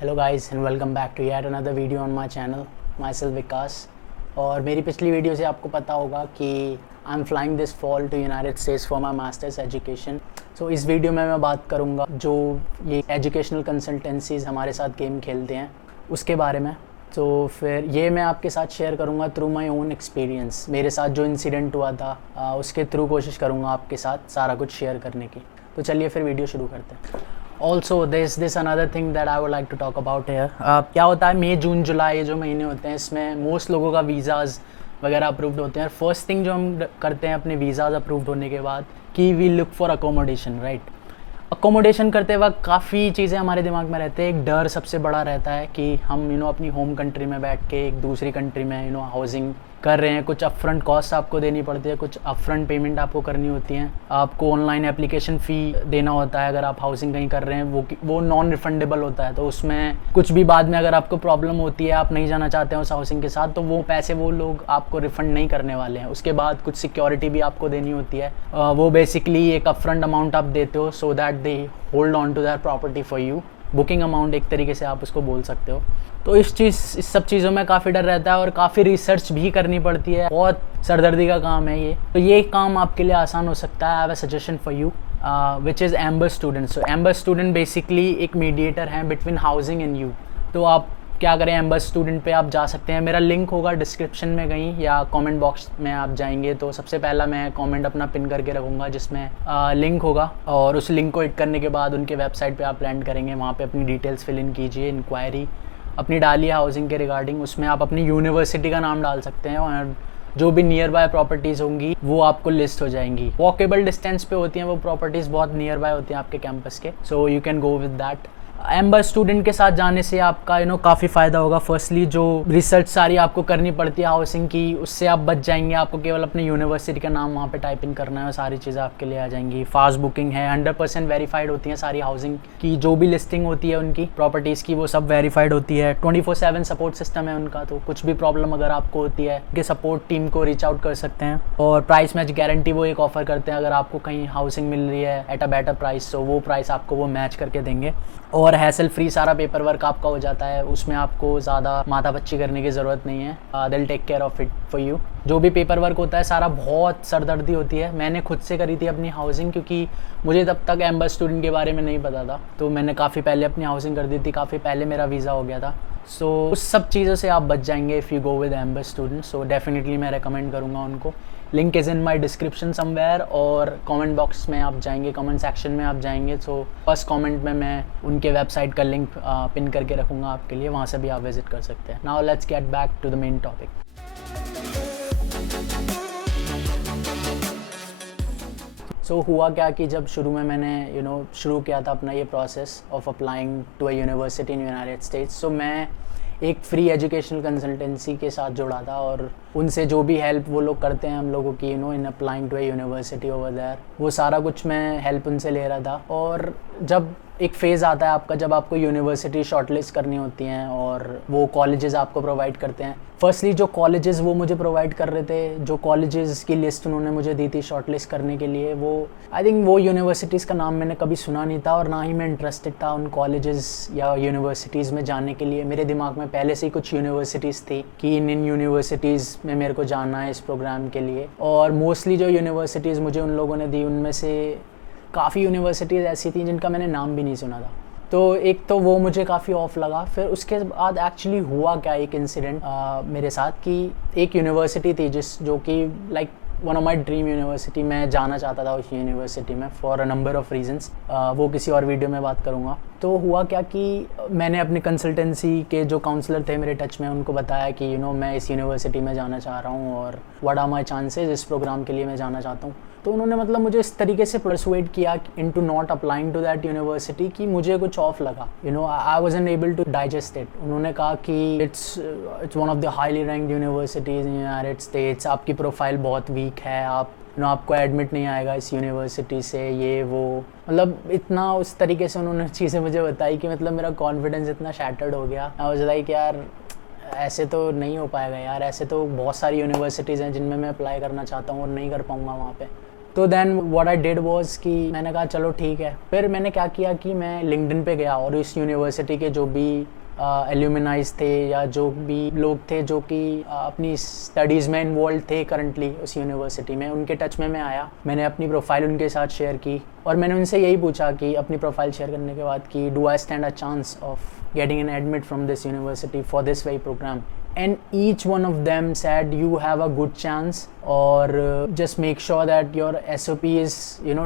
Hello guys and welcome back to yet another video on my channel myself Vikas. और मेरी पिछली video से आपको पता होगा कि I am flying this fall to United States for my masters education. So इस video में मैं बात करूँगा जो ये एजुकेशनल कंसल्टेंसीज़ हमारे साथ गेम खेलते हैं उसके बारे में। तो फिर ये मैं आपके साथ शेयर करूँगा थ्रू माई ओन एक्सपीरियंस। मेरे साथ जो इंसिडेंट हुआ था उसके थ्रू कोशिश करूँगा आपके साथ सारा कुछ शेयर करने की। तो चलिए फिर वीडियो शुरू करते हैं। Also this another thing that I would like to talk about here. क्या होता है, मई जून जुलाई ये जो महीने होते हैं इसमें मोस्ट लोगों का वीज़ाज़ वगैरह अप्रूव्ड होते हैं। फर्स्ट थिंग जो हम करते हैं अपने वीज़ाज़ अप्रूव्ड होने के बाद कि we look for accommodation, right. Accommodation करते वक्त काफ़ी चीज़ें हमारे दिमाग में रहते हैं। एक डर सबसे बड़ा रहता है कि हम अपनी होम कंट्री में बैठ के एक दूसरी कंट्री में हाउसिंग कर रहे हैं। कुछ अपफ्रंट कॉस्ट आपको देनी पड़ती है, कुछ अपफ्रंट पेमेंट आपको करनी होती है। आपको ऑनलाइन एप्लीकेशन फ़ी देना होता है अगर आप हाउसिंग कहीं कर रहे हैं, वो नॉन रिफंडेबल होता है। तो उसमें कुछ भी बाद में अगर आपको प्रॉब्लम होती है, आप नहीं जाना चाहते हैं उस हाउसिंग के साथ, तो वो पैसे वो लोग आपको रिफ़ंड नहीं करने वाले हैं। उसके बाद कुछ सिक्योरिटी भी आपको देनी होती है। वो बेसिकली एक अपफ्रंट अमाउंट आप देते हो so that they hold on to that property for you. Booking amount एक तरीके से आप उसको बोल सकते हो। तो इस सब चीज़ों में काफ़ी डर रहता है और काफ़ी रिसर्च भी करनी पड़ती है। बहुत सरदर्दी का काम है ये। तो ये काम आपके लिए आसान हो सकता है। I have a suggestion for you which is amber student. So amber student basically एक मीडिएटर हैं बिटवीन हाउसिंग एंड यू। तो आप क्या करें, एम्बर स्टूडेंट पे आप जा सकते हैं। मेरा लिंक होगा डिस्क्रिप्शन में कहीं या कमेंट बॉक्स में आप जाएंगे तो सबसे पहला मैं कमेंट अपना पिन करके रखूँगा जिसमें लिंक होगा। और उस लिंक को हिट करने के बाद उनके वेबसाइट पे आप लैंड करेंगे। वहाँ पे अपनी डिटेल्स फिल इन कीजिए, इंक्वायरी अपनी डालिए हाउसिंग के रिगार्डिंग। उसमें आप अपनी यूनिवर्सिटी का नाम डाल सकते हैं और जो भी नियर बाय प्रॉपर्टीज़ होंगी वो आपको लिस्ट हो जाएंगी। वॉकेबल डिस्टेंस पे होती हैं वो प्रॉपर्टीज़, बहुत नियर बाय होती हैं आपके कैंपस के। So you can go with that. Amber student के साथ जाने से आपका काफ़ी फ़ायदा होगा। फर्स्टली जो रिसर्च सारी आपको करनी पड़ती है हाउसिंग की, उससे आप बच जाएंगे। आपको केवल अपनी यूनिवर्सिटी का नाम वहाँ पे टाइप इन करना है और सारी चीज़ें आपके लिए आ जाएंगी। फास्ट बुकिंग है, 100% वेरीफाइड होती हैं सारी हाउसिंग की। जो भी लिस्टिंग होती है उनकी प्रॉपर्टीज़ की वो सब वेरीफाइड होती है। 24/7 सपोर्ट सिस्टम है उनका। तो कुछ भी प्रॉब्लम अगर आपको होती है उनके सपोर्ट टीम को रीच आउट कर सकते हैं। और प्राइस मैच गारंटी वो एक ऑफ़र करते हैं। अगर आपको कहीं हाउसिंग मिल रही है एट अ बेटर प्राइस तो वो प्राइस आपको वो मैच करके देंगे। और हैसल फ्री सारा पेपर वर्क आपका हो जाता है। उसमें आपको ज़्यादा माथापच्ची करने की ज़रूरत नहीं है। They will take care of it for you. जो भी पेपर वर्क होता है सारा बहुत सरदर्दी होती है। मैंने खुद से करी थी अपनी हाउसिंग, क्योंकि मुझे तब तक एम्बर स्टूडेंट के बारे में नहीं पता था। तो मैंने काफ़ी पहले अपनी हाउसिंग कर दी थी, काफ़ी पहले मेरा वीज़ा हो गया था। सो उस सब चीज़ों से आप बच जाएंगे if you go with amber student. So definitely मैं रेकमेंड करूँगा उनको। Link is in my description somewhere और कमेंट बॉक्स में आप जाएंगे, कमेंट सेक्शन में आप जाएंगे। सो फर्स्ट कमेंट में मैं उनके वेबसाइट का लिंक पिन करके रखूँगा आपके लिए, वहाँ से भी आप विजिट कर सकते हैं। Now let's get back to the main topic. So हुआ क्या कि जब शुरू में मैंने शुरू किया था अपना ये process of applying to a university in United States. So मैं एक फ्री एजुकेशनल कंसल्टेंसी के साथ जुड़ा था और उनसे जो भी हेल्प वो लोग करते हैं हम लोगों की in applying to a university over there, वो सारा कुछ मैं हेल्प उनसे ले रहा था। और जब एक फ़ेज़ आता है आपका जब आपको यूनिवर्सिटी शॉर्टलिस्ट करनी होती हैं और वो कॉलेजेस आपको प्रोवाइड करते हैं। फर्स्टली जो कॉलेजेस वो मुझे प्रोवाइड कर रहे थे, जो कॉलेजेस की लिस्ट उन्होंने मुझे दी थी शॉर्टलिस्ट करने के लिए, वो आई थिंक वो यूनिवर्सिटीज़ का नाम मैंने कभी सुना नहीं था और ना ही मैं इंटरेस्टेड था उन कॉलेजेस या यूनिवर्सिटीज़ में जाने के लिए। मेरे दिमाग में पहले से ही कुछ यूनिवर्सिटीज़ थी कि इन यूनिवर्सिटीज़ में मेरे को जाना है इस प्रोग्राम के लिए। और मोस्टली जो यूनिवर्सिटीज़ मुझे उन लोगों ने दी उनमें से काफ़ी यूनिवर्सिटीज़ ऐसी थी जिनका मैंने नाम भी नहीं सुना था। तो एक तो वो मुझे काफ़ी ऑफ लगा। फिर उसके बाद एक्चुअली हुआ क्या, एक इंसिडेंट मेरे साथ कि एक यूनिवर्सिटी थी जो कि like one of my dream university. मैं जाना चाहता था उस यूनिवर्सिटी में for a number of reasons. वो किसी और वीडियो में बात करूँगा। तो हुआ क्या कि मैंने अपनी कंसल्टेंसी के जो काउंसलर थे मेरे टच में उनको बताया कि मैं इस यूनिवर्सिटी में जाना चाह रहा हूँ और व्हाट आर माई चांसेस, इस प्रोग्राम के लिए मैं जाना चाहता हूँ। तो उन्होंने मतलब मुझे इस तरीके से परसुएड किया into not applying to that university कि मुझे कुछ ऑफ लगा। I wasn't able to digest it. उन्होंने कहा कि it's one of the highly ranked universities in United States, आपकी प्रोफाइल बहुत वीक है, आपको एडमिट नहीं आएगा इस यूनिवर्सिटी से, ये वो मतलब इतना उस तरीके से उन्होंने चीज़ें मुझे बताई कि मतलब मेरा कॉन्फिडेंस इतना शैटर्ड हो गया। आई वाज लाइक यार ऐसे तो नहीं हो पाएगा यार, ऐसे तो बहुत सारी यूनिवर्सिटीज़ हैं जिनमें मैं अप्लाई करना चाहता हूँ और नहीं कर पाऊँगा वहाँ पे। तो then what I did was कि मैंने कहा चलो ठीक है। फिर मैंने क्या किया कि मैं लिंक्डइन पे गया और इस यूनिवर्सिटी के जो भी एल्यूमिनाइज थे या जो भी लोग थे जो कि अपनी स्टडीज़ में इन्वॉल्व थे करंटली उस यूनिवर्सिटी में, उनके टच में मैं आया। मैंने अपनी प्रोफाइल उनके साथ शेयर की और मैंने उनसे यही पूछा कि अपनी प्रोफाइल शेयर करने के बाद कि do I stand a chance of getting an admit from this university for this very program. And each one of them said you have a good chance, or just make sure that your SOP is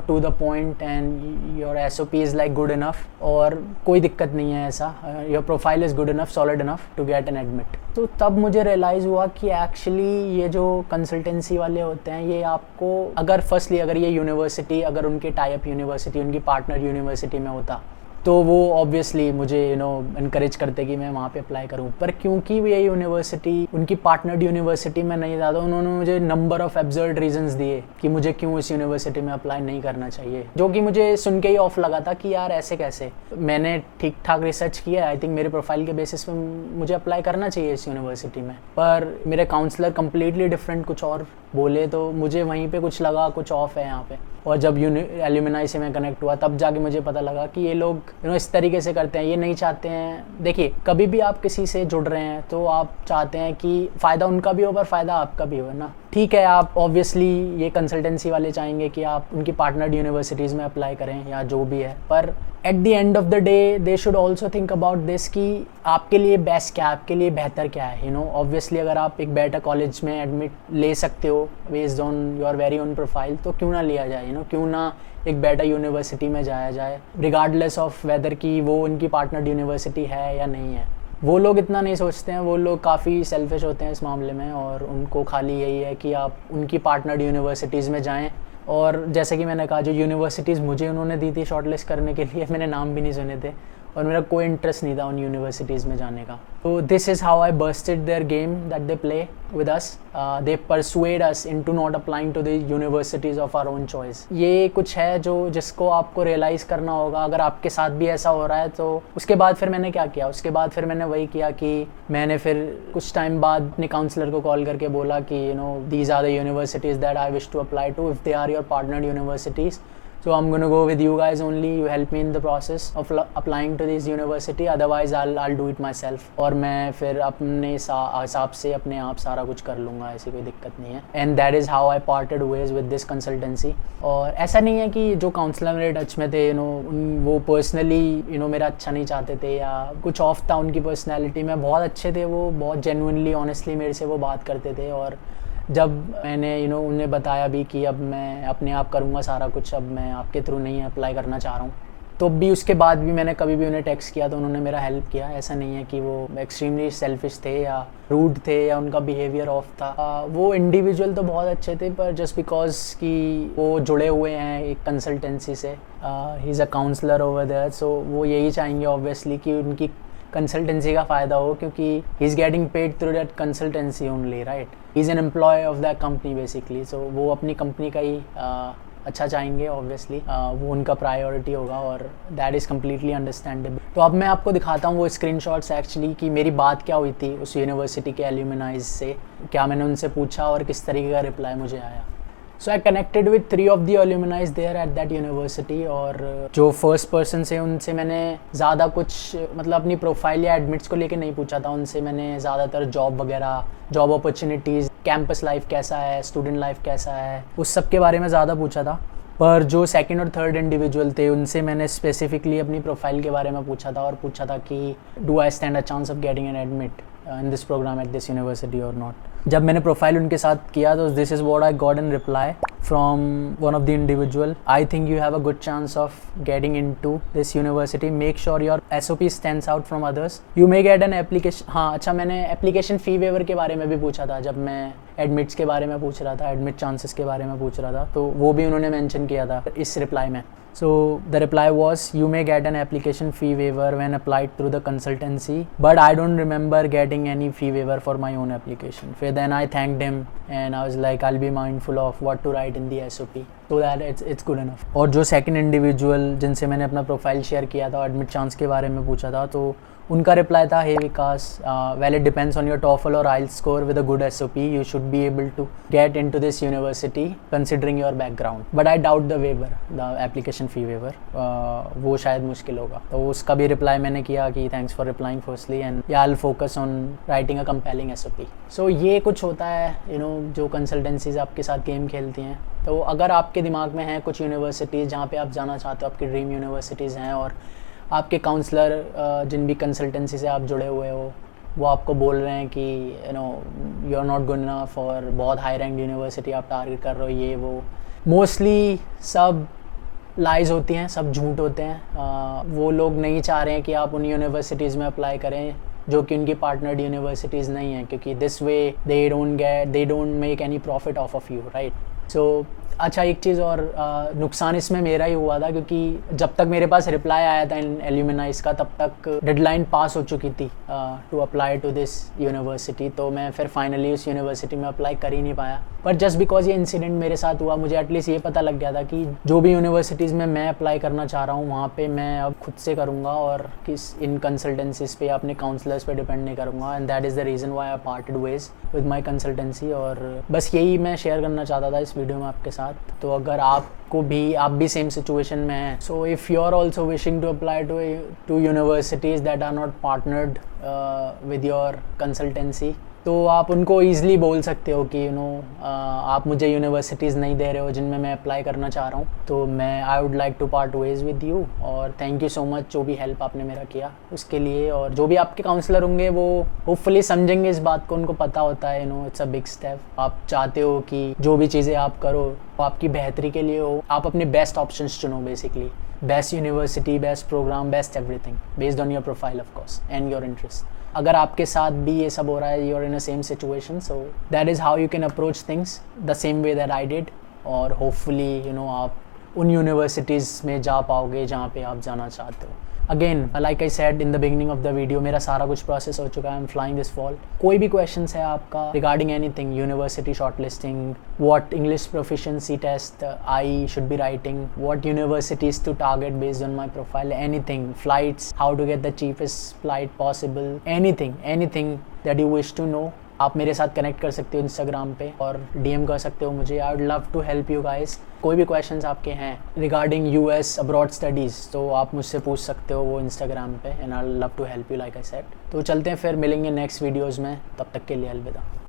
to the point and your SOP is like good enough, और कोई दिक्कत नहीं है ऐसा, your profile is good enough, solid enough to get an admit। तो तब मुझे realise हुआ कि एक्चुअली ये जो कंसल्टेंसी वाले होते हैं ये आपको अगर फर्स्टली अगर ये यूनिवर्सिटी अगर उनके टाई अप यूनिवर्सिटी उनकी पार्टनर यूनिवर्सिटी में होता तो वो ऑब्वियसली मुझे इनकरेज करते कि मैं वहाँ पे अप्लाई करूँ। पर क्योंकि ये यूनिवर्सिटी उनकी पार्टनर्ड यूनिवर्सिटी में नहीं था तो उन्होंने मुझे नंबर ऑफ एब्सर्ड रीजंस दिए कि मुझे क्यों इस यूनिवर्सिटी में अप्लाई नहीं करना चाहिए, जो कि मुझे सुन के ही ऑफ लगा था कि यार ऐसे कैसे। मैंने ठीक ठाक रिसर्च किया, आई थिंक मेरे प्रोफाइल के बेसिस पे मुझे अप्लाई करना चाहिए इस यूनिवर्सिटी में, पर मेरे काउंसलर कम्प्लीटली डिफरेंट कुछ और बोले तो मुझे वहीं पे कुछ लगा कुछ ऑफ है यहाँ पे। और जब एल्यूमिनाई से मैं कनेक्ट हुआ तब जाके मुझे पता लगा कि ये लोग इस तरीके से करते हैं, ये नहीं चाहते हैं। देखिए कभी भी आप किसी से जुड़ रहे हैं तो आप चाहते हैं कि फ़ायदा उनका भी हो पर फ़ायदा आपका भी हो ना। ठीक है, आप ऑब्वियसली ये कंसल्टेंसी वाले चाहेंगे कि आप उनकी पार्टनर्ड यूनिवर्सिटीज़ में अप्लाई करें या जो भी है, पर at the end of the day they should also think about this कि आपके लिए बेस्ट क्या है, आपके लिए बेहतर क्या है। ऑब्वियसली अगर आप एक बेटर कॉलेज में एडमिट ले सकते हो based on your very own profile तो क्यों ना लिया जाए, क्यों ना एक बेटर यूनिवर्सिटी में जाया जाए रिगार्डलेस ऑफ वेदर कि वो उनकी पार्टनर्ड यूनिवर्सिटी है या नहीं है। वो लोग इतना नहीं सोचते हैं, वो लोग काफ़ी सेल्फिश होते हैं इस मामले में और उनको खाली यही है कि आप उनकी पार्टनर्ड यूनिवर्सिटीज़ में जाएं। और जैसे कि मैंने कहा जो यूनिवर्सिटीज़ मुझे उन्होंने दी थी शॉर्टलिस्ट करने के लिए मैंने नाम भी नहीं सुने थे और मेरा कोई इंटरेस्ट नहीं था उन यूनिवर्सिटीज़ में जाने का। तो this is how I bursted their game that they play with us. They persuade us into not applying to the universities of our own choice. ये कुछ है जो जिसको आपको रियलाइज़ करना होगा अगर आपके साथ भी ऐसा हो रहा है। तो उसके बाद फिर मैंने क्या किया, उसके बाद फिर मैंने वही किया कि मैंने फिर कुछ टाइम बाद अपने काउंसलर को कॉल करके बोला कि these are the universities that I wish to apply to if they are your partnered universities. So I'm going to go with you guys only. You help me in the process of applying to this university. Otherwise, I'll do it myself. और मैं फिर अपने हिसाब से अपने आप सारा कुछ कर लूँगा, ऐसी कोई दिक्कत नहीं है। And that is how I parted ways with this consultancy. और ऐसा नहीं है कि जो काउंसलर मेरे टच में थे वो पर्सनली मेरा अच्छा नहीं चाहते थे या कुछ ऑफ था उनकी पर्सनैलिटी में। बहुत अच्छे थे वो, बहुत जेन्युइनली ऑनेस्टली मेरे से वो बात करते थे। और जब मैंने उन्हें बताया भी कि अब मैं अपने आप करूँगा सारा कुछ, अब मैं आपके थ्रू नहीं अप्लाई करना चाह रहा हूँ, तो भी उसके बाद भी मैंने कभी भी उन्हें टेक्स्ट किया तो उन्होंने मेरा हेल्प किया। ऐसा नहीं है कि वो एक्सट्रीमली सेल्फिश थे या रूड थे या उनका बिहेवियर ऑफ था। वो इंडिविजुअल तो बहुत अच्छे थे पर जस्ट बिकॉज कि वो जुड़े हुए हैं एक कंसल्टेंसी से, he is a counsellor over there, so वो यही चाहेंगे ऑब्वियसली कि उनकी कंसल्टेंसी का फ़ायदा हो क्योंकि he is getting paid through that consultancy only, right. He is an employee of that company basically. So वो अपनी कंपनी का ही अच्छा चाहेंगे ऑब्वियसली, वो उनका प्रायोरिटी होगा और दैट इज़ कम्प्लीटली अंडरस्टैंडेबल। तो अब मैं आपको दिखाता हूँ वो स्क्रीनशॉट्स एक्चुअली कि मेरी बात क्या हुई थी उस यूनिवर्सिटी के एल्यूमिनाइज से, क्या मैंने उनसे पूछा और किस तरीके का रिप्लाई मुझे आया। So I connected with 3 of the alumni there at that university. और जो फर्स्ट पर्सन से उनसे मैंने ज़्यादा कुछ मतलब अपनी प्रोफाइल या एडमिट्स को लेके नहीं पूछा था, उनसे मैंने ज़्यादातर जॉब वगैरह, जॉब अपॉर्चुनिटीज़, कैंपस लाइफ कैसा है, स्टूडेंट लाइफ कैसा है, उस सब के बारे में ज़्यादा पूछा था। पर जो सेकंड और थर्ड इंडिविजुअल थे उनसे मैंने स्पेसिफिकली अपनी प्रोफाइल के बारे में पूछा था और पूछा था कि do I stand a chance of getting an admit in this program at this university और नॉट। जब मैंने प्रोफाइल उनके साथ किया तो this is what I got in reply from one of the individual. I think you have a good chance of getting into this university, make sure your SOP stands out from others, you may get an application. हाँ अच्छा, मैंने application fee waiver के बारे में भी पूछा था जब मैं एडमिट्स के बारे में पूछ रहा था, एडमिट चांसेस के बारे में पूछ रहा था, तो वो भी उन्होंने मेंशन किया था इस रिप्लाई में। So the reply was, you may get an application fee waiver when applied through the consultancy, but I don't remember getting any fee waiver for my own application. Then I thanked him and I was like, I'll be mindful of what to write in the SOP. तो that it's good enough. और जो second individual जिनसे मैंने अपना profile share किया था, admit chance के बारे में पूछा था, तो उनका रिप्लाई था, hey Vikas, well it depends on your TOEFL और IELTS score with a good SOP, you should be able to get into this university considering your background, but I doubt the waiver, the application fee waiver, वो शायद मुश्किल होगा। तो उसका भी reply मैंने किया कि thanks for replying firstly and yeah I will focus on writing a compelling SOP. So ये कुछ होता है जो कंसल्टेंसीज आपके साथ गेम खेलती हैं। तो अगर आपके दिमाग में हैं कुछ यूनिवर्सिटीज़ जहाँ पे आप जाना चाहते हो, आपकी ड्रीम यूनिवर्सिटीज़ हैं, और आपके काउंसलर जिन भी कंसल्टेंसी से आप जुड़े हुए हो वो आपको बोल रहे हैं कि you are not good enough और बहुत हाई रैंक यूनिवर्सिटी आप टारगेट कर रहे हो, ये वो मोस्टली सब लाइज होती हैं, सब झूठ होते हैं। वो लोग नहीं चाह रहे हैं कि आप उन यूनिवर्सिटीज़ में अप्लाई करें जो कि उनकी पार्टनर्ड यूनिवर्सिटीज़ नहीं हैं, क्योंकि this way they don't make any profit of you, right. So अच्छा, एक चीज़ और नुकसान इसमें मेरा ही हुआ था, क्योंकि जब तक मेरे पास रिप्लाई आया था इन एल्यूमिनाइज का तब तक डेडलाइन पास हो चुकी थी to apply to this university. तो मैं फिर फाइनली उस यूनिवर्सिटी में अप्लाई कर ही नहीं पाया। पर जस्ट बिकॉज ये इंसिडेंट मेरे साथ हुआ, मुझे एटलीस्ट ये पता लग गया था कि जो भी यूनिवर्सिटीज़ में मैं अप्लाई करना चाह रहा हूँ वहाँ पे मैं अब खुद से करूँगा और इन कंसल्टेंसीज पे, अपने काउंसलर्स पे डिपेंड नहीं करूँगा। And that is the reason why I parted ways with my consultancy. और बस यही मैं शेयर करना चाहता था इस वीडियो में आपके साथ। तो अगर आप भी सेम सिचुएशन में हैं, so if you are also wishing to apply to universities that are not partnered with your consultancy, तो आप उनको ईज़िली बोल सकते हो कि आप मुझे यूनिवर्सिटीज़ नहीं दे रहे हो जिनमें मैं अप्लाई करना चाह रहा हूँ, तो I would like to part ways with you. और थैंक यू सो मच जो भी हेल्प आपने मेरा किया उसके लिए। और जो भी आपके काउंसलर होंगे वो होपफुली समझेंगे इस बात को, उनको पता होता है इट्स अ बिग स्टेप। आप चाहते हो कि जो भी चीज़ें आप करो वो आपकी बेहतरी के लिए हो, आप अपने बेस्ट ऑप्शंस चुनो, basically best university, best program, best everything based on your profile of course and your interest. अगर आपके साथ भी ये सब हो रहा है, you are in a same situation, so that is how you can approach things the same way that I did. और होपफुली आप उन यूनिवर्सिटीज़ में जा पाओगे जहाँ पे आप जाना चाहते हो। Again like I said in the beginning of the video, मेरा सारा कुछ प्रोसेस हो चुका है, I am flying this fall. कोई भी क्वेश्चन है आपका regarding anything, university shortlisting, what English proficiency test I should be writing, what universities to target based on my profile, anything, flights, how to get the cheapest flight possible, anything that you wish to know, आप मेरे साथ connect कर सकते हो Instagram पे और DM कर सकते हो मुझे। I would love to help you guys. कोई भी क्वेश्चंस आपके हैं रिगार्डिंग US अब्रॉड स्टडीज़ तो आप मुझसे पूछ सकते हो वो इंस्टाग्राम पे, and I love to help you like I said. तो चलते हैं, फिर मिलेंगे नेक्स्ट वीडियोज़ में, तब तक के लिए अलविदा।